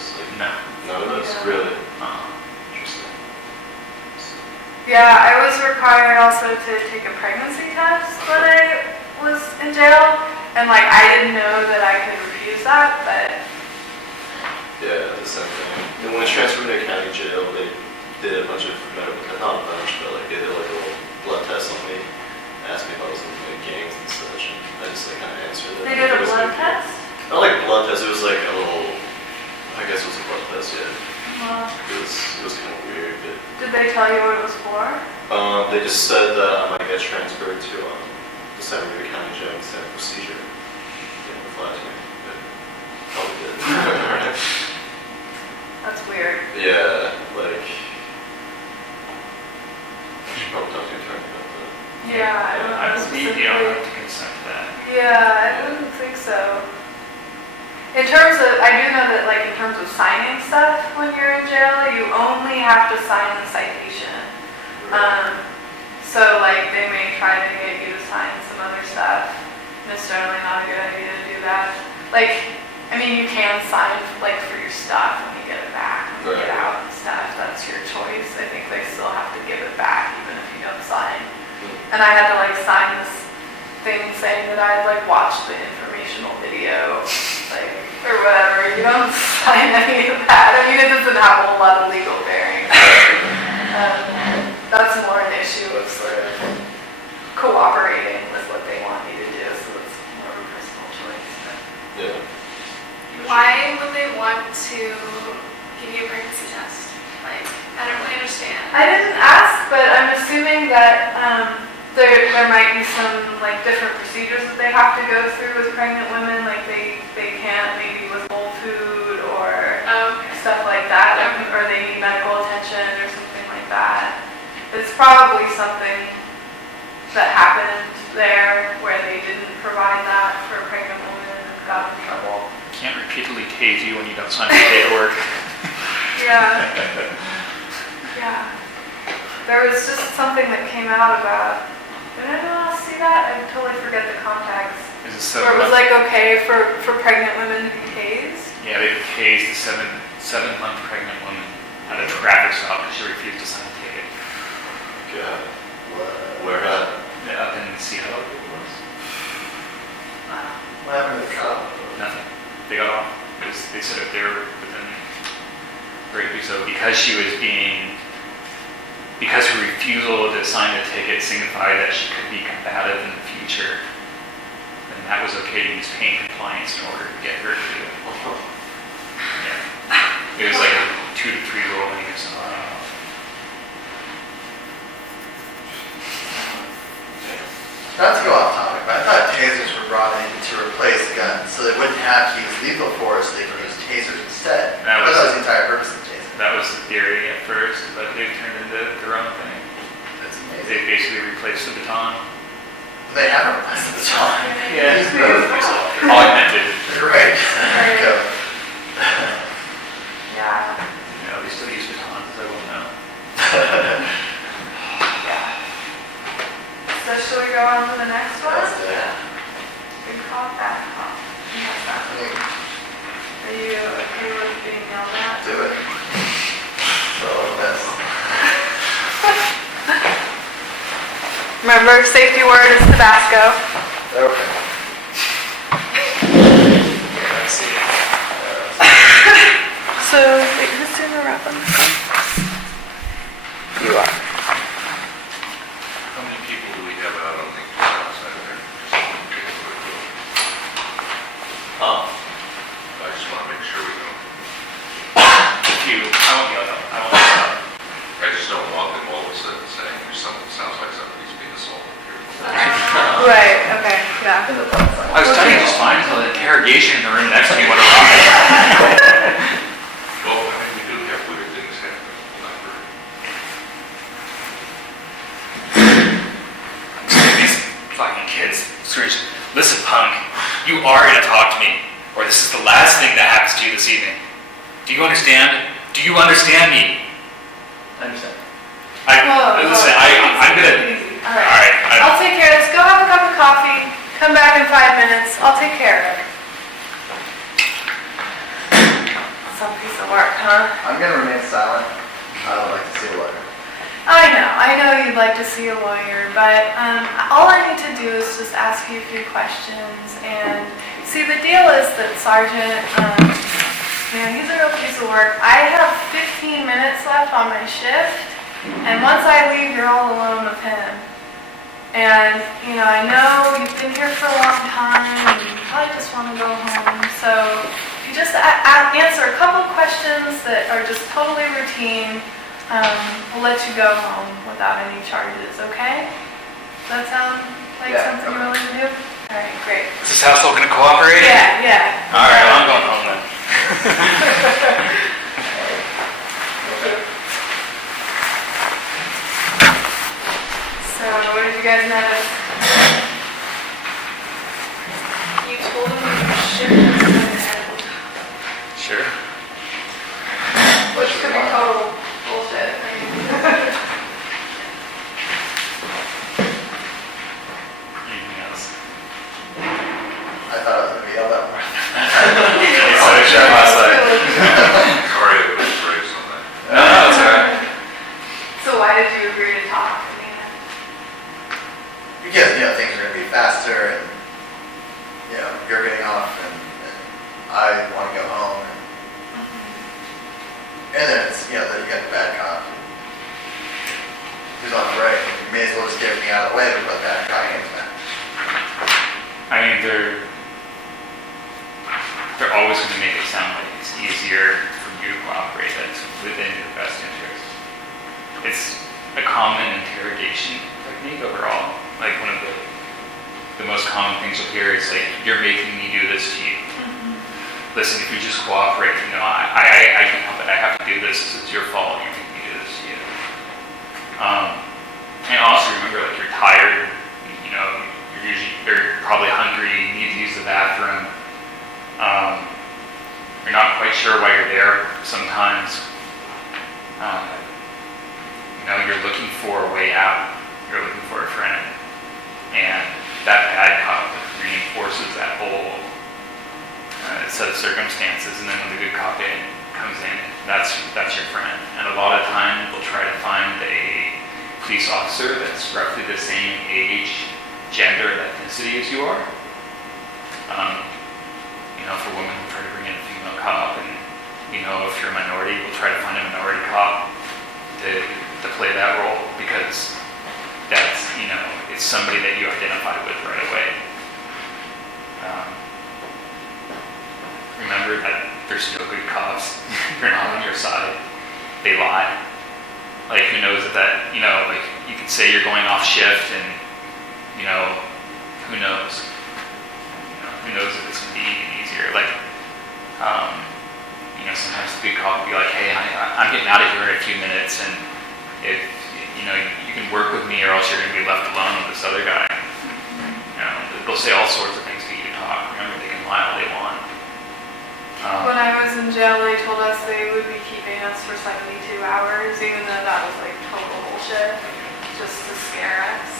those? Like, No. none of those? Yeah. Really? Uh-huh. Interesting. Yeah, I was required also to take a pregnancy test when I was in jail, and like I didn't know that I could refuse that, but Yeah, the same thing. And when I transferred to county jail, they did a bunch of medical, not a bunch, but like they did like a little blood test on me, asked me if I was in like gangs and such, and I just like kind of answered it. they did a It was blood like- test. Not like a blood test, it was like a little, I guess it was a blood test, yeah. Well, It was kind of weird, but did they tell you what it was for? they just said that I might get transferred to the San Diego County Jail instead of procedure. They didn't reply to me, but probably did. That's weird. Yeah, like, I should probably talk to your attorney about that. Yeah, I don't I know believe you don't have specifically. to consent to that. Yeah, I wouldn't think so. In terms of, I do know that like in terms of signing stuff when you're in jail, you only have to sign the citation. So like they may try to get you to sign some other stuff. And it's generally not a good idea to do that. Like, I mean, you can sign like for your stuff when you get it back, when you get Right. out and stuff. That's your choice. I think they still have to give it back even if you don't sign. And I had to like sign this thing saying that I had like watched the informational video, like, or whatever. You don't sign any of that. I mean, it doesn't have a whole lot of legal bearing. That's more an issue of sort of cooperating with what they want you to do, so it's more of a personal choice. But Yeah. Why would they want to give you a pregnancy test? Like, I don't really understand. I didn't ask, but I'm assuming that there might be some like different procedures that they have to go through with pregnant women, like they can't maybe withhold food or Oh, okay. stuff like that, or they need medical attention or something like that. It's probably something that happened there where they didn't provide that for a pregnant woman and got in trouble. Can't repeatedly tase you when you don't sign the paperwork. Yeah. Yeah. There was just something that came out about, did anyone else see that? I totally forget the context. Is it Where it was 7 months? like okay for pregnant women to be tased. Yeah, they tased a 7-month pregnant woman at a traffic stop because she refused to sign a ticket. God. Where at? Yeah, up in Seattle. What happened to the cop? Nothing. They got off. They said if they were within greatly so because because her refusal to sign the ticket signified that she could be combative in the future, then that was okay to use pain compliance in order to get her to do it. Yeah. It was like a 2 to 3 rolling or something. Not to go off topic, but I thought tasers were brought in to replace guns, so they wouldn't have to use lethal force, they could use tasers instead. That But was- that was the entire purpose of tasers. That was the theory at first, but they've turned into their own thing. That's amazing. They basically replaced the baton. They haven't replaced the baton. Yeah. Use both. Augmented. You're right. There you go. Yeah. You know, they still use batons, I won't know. Yeah. So should we go on to the next one? That's it. Big cough, bad cough. Yes, that. Are you okay with being yelled at? Do it. For all the best. Remember, safety word is Tabasco. Okay. So, wait, who's doing the wrap on this one? You are. How many people do we have out on the outside of there? I just want to make sure we know. I won't yell at them. I won't yell at them. I just don't want them all of a sudden saying there's something that sounds like somebody's being assaulted here. Right, okay, yeah. I was telling you just fine until the interrogation in the room next to me went awry. Well, I mean, we do have weird things happen. Not very. These fucking kids. Seriously. Listen, punk. You are gonna talk to me, or this is the last thing that happens to you this evening. Do you understand? Do you understand me? I understand. Listen, I'm gonna. Easy. All All right. right. I'll take care of this. Go have a cup of coffee. Come back in 5 minutes. I'll take care of it. Some piece of work, huh? I'm gonna remain silent. I would like to see a lawyer. I know you'd like to see a lawyer, but all I need to do is just ask you a few questions. And see, the deal is that Sergeant, he's a real piece of work. I have 15 minutes left on my shift, and once I leave, you're all alone with him. And, I know you've been here for a long time, and you probably just want to go home. So if you just answer a couple questions that are just totally routine, we'll let you go home without any charges, okay? Does that sound like something you're willing to do? All right, great. Is this household gonna cooperate? Yeah. All right, well, I'm going home then. So, what did you guys notice? You told him your shift was going to end. Sure. Which could be total bullshit. Anything else? I thought I was gonna be yelled at more. I'll check my side. Sorry, it was raised on that. No, it's all right. So why did you agree to talk to me then? Because, things are gonna be faster and, you're getting off and I wanna go home and then it's, then you got the bad cop who's on break. You may as well just get everything out of the way before the bad cop gets back. I mean, they're always going to make it sound like it's easier for you to cooperate. That's within your best interest. It's a common interrogation technique overall. Like one of the most common things you'll hear is like, "You're making me do this to you." Listen, if you just cooperate, I can't help it. I have to do this. It's your fault. You're making me do this to you. And also remember, like you're tired. You're probably hungry. You need to use the bathroom. You're not quite sure why you're there. Sometimes, you're looking for a way out. You're looking for a friend, and that bad cop reinforces that whole set of circumstances, and then when the good cop comes in, that's your friend. And a lot of time we'll try to find a police officer that's roughly the same age, gender, and ethnicity as you are. For women, we'll try to bring in a female cop, and if you're a minority, we'll try to find a minority cop to play that role, because that's it's somebody that you identify with right away. Remember that there's no good cops. They're not on your side. They lie. Like, who knows that, like, you can say you're going off shift and, who knows? Who knows if it's going to be even easier? Like, sometimes the good cop will be like, "Hey, I'm getting out of here in a few minutes, and if, you can work with me or else you're going to be left alone with this other guy." They'll say all sorts of things to you to talk. Remember, they can lie all they want. When I was in jail, they told us they would be keeping us for 72 hours, even though that was like total bullshit, just to scare us.